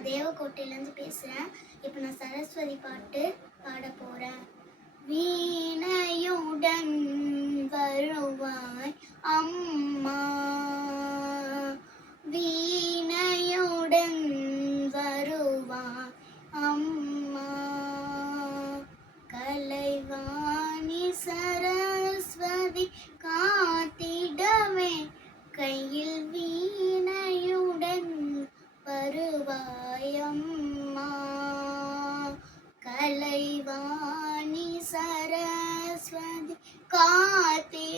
நான் தேவக்கோட்டையிலேருந்து பேசுகிறேன். இப்போ நான் சரஸ்வதி பாட்டு பாட போகிறேன். வீணையுடன் வருவாய் அம்மா வருவாயம்மா கலைவாணி சரஸ்வதி காத்திடவே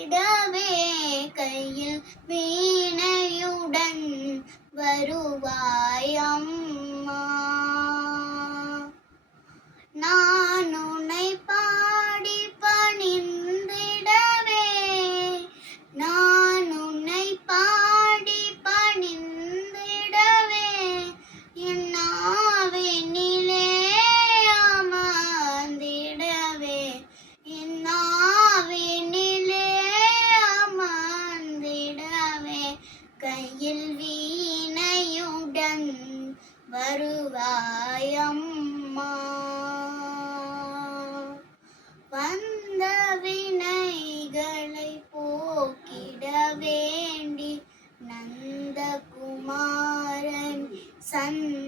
கையில் வீணையுடன் வருவாயம்மா. வந்த வினைகளை போக்கிட வேண்டி நந்தகுமாரன் சந்த